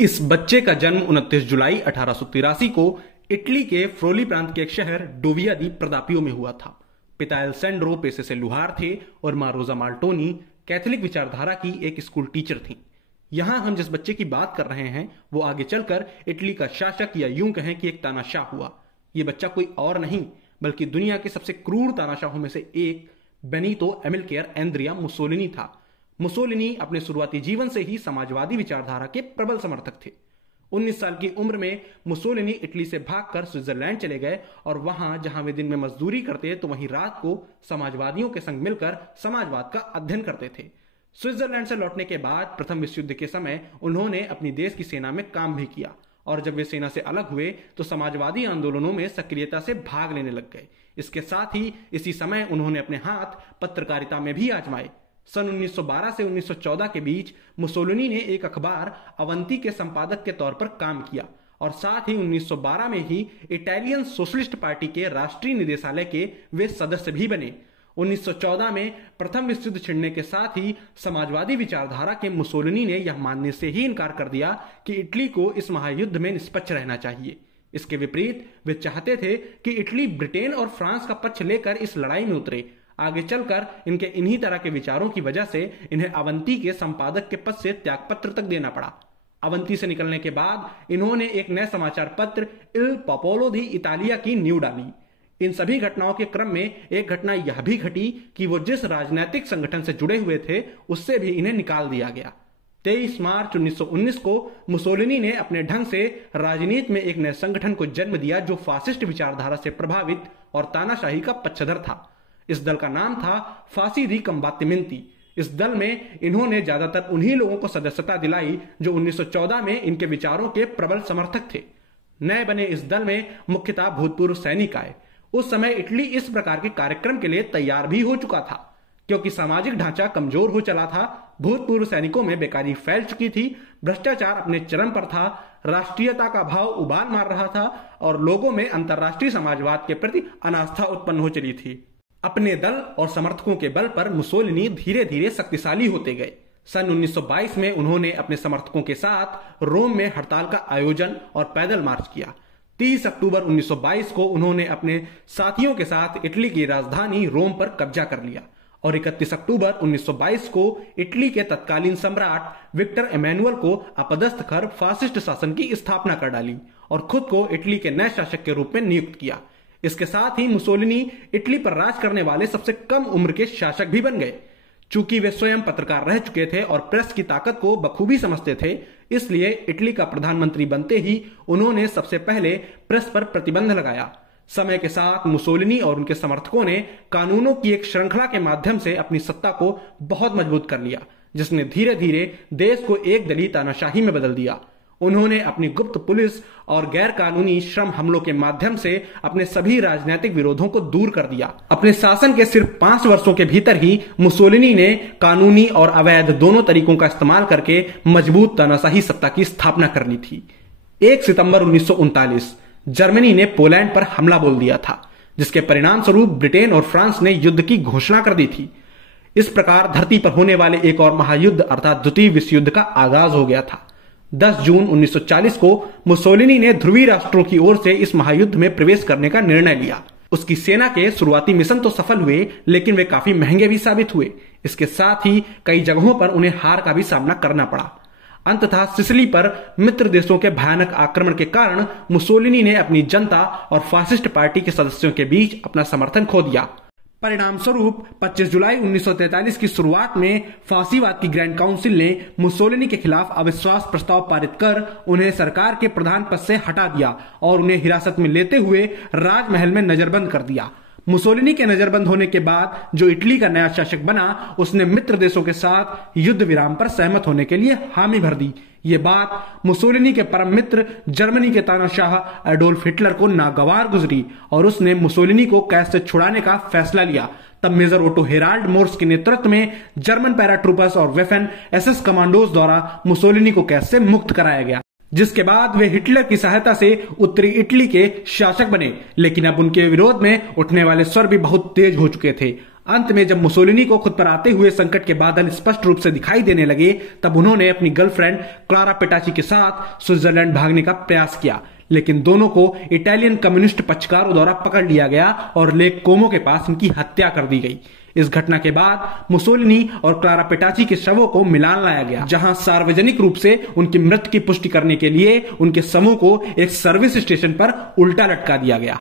इस बच्चे का जन्म 29 जुलाई 1883 को इटली के फ्रोली प्रांत के एक शहर डोविया दी प्रदापियो में हुआ था। पिता एल्सेंड्रो पेशे से लुहार थे और मां रोजा माल्टोनी कैथोलिक विचारधारा की एक स्कूल टीचर थीं। यहां हम जिस बच्चे की बात कर रहे हैं वो आगे चलकर इटली का शासक या यूं कहें कि एक तानाशाह हुआ। ये बच्चा कोई और नहीं बल्कि दुनिया के सबसे क्रूर तानाशाहों में से एक बेनितो एमिलकेर एंद्रिया मुसोलिनी था। मुसोलिनी अपने शुरुआती जीवन से ही समाजवादी विचारधारा के प्रबल समर्थक थे। 19 साल की उम्र में मुसोलिनी इटली से भागकर स्विट्जरलैंड चले गए और वहां जहां वे दिन में मजदूरी करते तो वहीं रात को समाजवादियों के संग मिलकर समाजवाद का अध्ययन करते थे। स्विट्जरलैंड से लौटने के बाद प्रथम विश्व युद्ध के समय उन्होंने अपनी देश की सेना में काम भी किया और जब वे सेना से अलग हुए तो समाजवादी आंदोलनों में सक्रियता से भाग लेने लग गए। इसके साथ ही इसी समय उन्होंने अपने हाथ पत्रकारिता में भी आजमाए। सन 1912 से 1914 के बीच मुसोलिनी ने एक अखबार अवंती के संपादक के तौर पर काम किया और साथ ही 1912 में ही इटालियन सोशलिस्ट पार्टी के राष्ट्रीय निदेशालय के वे सदस्य भी बने। 1914 में प्रथम विश्व युद्ध छिड़ने के साथ ही समाजवादी विचारधारा के मुसोलिनी ने यह मानने से ही इनकार कर दिया कि इटली को इस महायुद्ध में निष्पक्ष रहना चाहिए। इसके विपरीत वे चाहते थे कि इटली ब्रिटेन और फ्रांस का पक्ष लेकर इस लड़ाई में उतरे। आगे चलकर इनके इन्हीं तरह के विचारों की वजह से इन्हें अवंती के संपादक के पद से त्यागपत्र तक देना पड़ा। अवंती से निकलने के बाद इन्होंने एक नए समाचार पत्र इल पॉपुलो दी इतालिया की नींव डाली। इन सभी घटनाओं के क्रम में एक घटना यह भी घटी कि वो जिस राजनीतिक संगठन से जुड़े हुए थे उससे भी इन्हें निकाल दिया गया। 23 मार्च 1919 को मुसोलिनी ने अपने ढंग से राजनीति में एक नए संगठन को जन्म दिया जो फासिस्ट विचारधारा से प्रभावित और तानाशाही का पक्षधर था। इस दल का नाम था फासी दी कम्बातिमेंती। इस दल में इन्होंने ज्यादातर उन्हीं लोगों को सदस्यता दिलाई जो 1914 में इनके विचारों के प्रबल समर्थक थे। नए बने इस दल में मुख्यतः भूतपूर्व सैनिक आए। उस समय इटली इस प्रकार के कार्यक्रम के लिए तैयार भी हो चुका था क्योंकि सामाजिक ढांचा कमजोर हो चला था। भूतपूर्व सैनिकों में बेकारी फैल चुकी थी, भ्रष्टाचार अपने चरम पर था, राष्ट्रीयता का भाव उबाल मार रहा था और लोगों में अंतर्राष्ट्रीय समाजवाद के प्रति अनास्था उत्पन्न हो चली थी। अपने दल और समर्थकों के बल पर मुसोलिनी धीरे धीरे शक्तिशाली होते गए। सन 1922 में उन्होंने अपने समर्थकों के साथ रोम में हड़ताल का आयोजन और पैदल मार्च किया। 30 अक्टूबर 1922 को उन्होंने अपने साथियों के साथ इटली की राजधानी रोम पर कब्जा कर लिया और 31 अक्टूबर 1922 को इटली के तत्कालीन सम्राट विक्टर एमेनुअल को अपदस्थ कर फासिस्ट शासन की स्थापना कर डाली और खुद को इटली के नए शासक के रूप में नियुक्त किया। इसके साथ ही मुसोलिनी इटली पर राज करने वाले सबसे कम उम्र के शासक भी बन गए। चूंकि वे स्वयं पत्रकार रह चुके थे और प्रेस की ताकत को बखूबी समझते थे, इसलिए इटली का प्रधानमंत्री बनते ही उन्होंने सबसे पहले प्रेस पर प्रतिबंध लगाया। समय के साथ मुसोलिनी और उनके समर्थकों ने कानूनों की एक श्रृंखला के माध्यम से अपनी सत्ता को बहुत मजबूत कर लिया, जिसने धीरे धीरे देश को एक दलीय तानाशाही में बदल दिया। उन्होंने अपनी गुप्त पुलिस और गैर कानूनी श्रम हमलों के माध्यम से अपने सभी राजनीतिक विरोधों को दूर कर दिया। अपने शासन के सिर्फ 5 वर्षों के भीतर ही मुसोलिनी ने कानूनी और अवैध दोनों तरीकों का इस्तेमाल करके मजबूत तानाशाही सत्ता की स्थापना कर ली थी। 1 सितंबर 1939 जर्मनी ने पोलैंड पर हमला बोल दिया था, जिसके परिणाम स्वरूप ब्रिटेन और फ्रांस ने युद्ध की घोषणा कर दी थी। इस प्रकार धरती पर होने वाले एक और महायुद्ध अर्थात द्वितीय विश्व युद्ध का आगाज हो गया था। 10 जून 1940 को मुसोलिनी ने ध्रुवीय राष्ट्रों की ओर से इस महायुद्ध में प्रवेश करने का निर्णय लिया। उसकी सेना के शुरुआती मिशन तो सफल हुए, लेकिन वे काफी महंगे भी साबित हुए। इसके साथ ही कई जगहों पर उन्हें हार का भी सामना करना पड़ा। अंततः सिसिली पर मित्र देशों के भयानक आक्रमण के कारण मुसोलिनी ने अपनी जनता और फासिस्ट पार्टी के सदस्यों के बीच अपना समर्थन खो दिया। परिणाम स्वरूप 25 जुलाई 1943 की शुरुआत में फासीवाद की ग्रैंड काउंसिल ने मुसोलिनी के खिलाफ अविश्वास प्रस्ताव पारित कर उन्हें सरकार के प्रधान पद से हटा दिया और उन्हें हिरासत में लेते हुए राजमहल में नजरबंद कर दिया। मुसोलिनी के नजरबंद होने के बाद जो इटली का नया शासक बना, उसने मित्र देशों के साथ युद्ध विराम पर सहमत होने के लिए हामी भर दी। ये बात मुसोलिनी के परम मित्र जर्मनी के तानाशाह एडोल्फ हिटलर को नागवार गुजरी और उसने मुसोलिनी को कैद से छुड़ाने का फैसला लिया। तब मेजर ओटो हेराल्ड मोर्स के नेतृत्व में जर्मन पैराट्रूपर्स और वेफन एसएस कमांडोज द्वारा मुसोलिनी को कैद से मुक्त कराया गया, जिसके बाद वे हिटलर की सहायता से उत्तरी इटली के शासक बने। लेकिन अब उनके विरोध में उठने वाले स्वर भी बहुत तेज हो चुके थे। अंत में जब मुसोलिनी को खुद पर आते हुए संकट के बादल स्पष्ट रूप से दिखाई देने लगे, तब उन्होंने अपनी गर्लफ्रेंड क्लारा पेटाची के साथ स्विट्जरलैंड भागने का प्रयास किया, लेकिन दोनों को इटालियन कम्युनिस्ट पक्षकारों द्वारा पकड़ लिया गया और लेक कोमो के पास उनकी हत्या कर दी गई। इस घटना के बाद मुसोलिनी और क्लारा पेटाची के शवों को मिलान लाया गया, जहां सार्वजनिक रूप से उनकी मृत्यु की पुष्टि करने के लिए उनके शवों को एक सर्विस स्टेशन पर उल्टा लटका दिया गया।